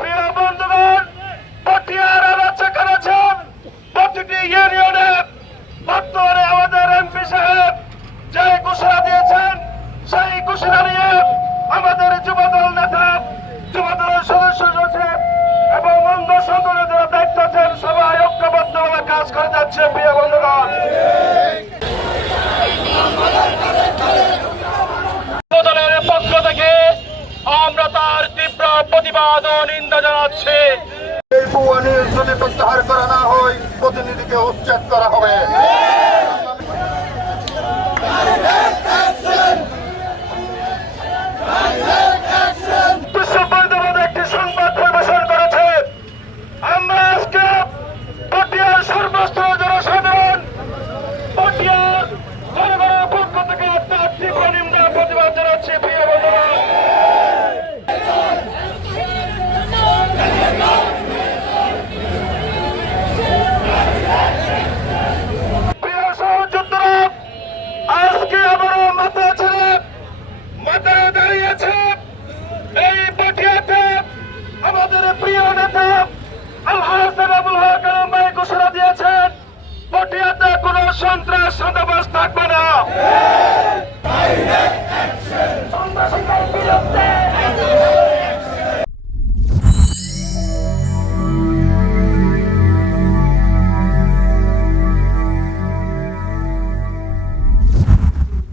প্রিয় বন্ধুগণ, পটিয়ার বাচ্চা করেছেন প্রতিটি ইউনিয়নে বর্তমানে আমাদের এমপি সাহেব যে ঘোষণা দিয়েছেন, সেই ঘোষণা নিয়ে আমাদের যুবদল নেতা, যুবদলের সদস্য সচিব এবং অঙ্গ সংগঠনের যারা দায়িত্ব আছেন সবাই ঐক্যবদ্ধভাবে কাজ করে যাচ্ছে। প্রিয় বন্ধুগণ, যুবদলের পক্ষ থেকে আমরা তার তীব্র প্রতিবাদ ও নিন্দা জানাচ্ছি। এই ভুয়ানির যদি প্রত্যাহার করা না হয়, প্রতিনিধিকে উচ্ছেদ করা হবে। একটি সংবাদ পরিবেশন করেছে। আমরা আজকে পটিয়ার সর্বস্তর জনসাধারণ, পটিয়ার জনগণের পক্ষ থেকে তার তীব্র নিন্দা প্রতিবাদ জানাচ্ছি। প্রিয় বন্ধুরা, প্রিয় সহযোদ্ধারা, আজকে আবারও মাথা ছেড়ে মাথায় দাঁড়িয়েছে এই পটিয়াতে আমাদের প্রিয় নেতা আলহাজ আবুল হক আলম ভাই ঘোষণা দিয়েছেন, পটিয়াতে কোনো সন্ত্রাস সন্ত্রাস থাকবে না। সন্ত্রাসীদের বিরুদ্ধে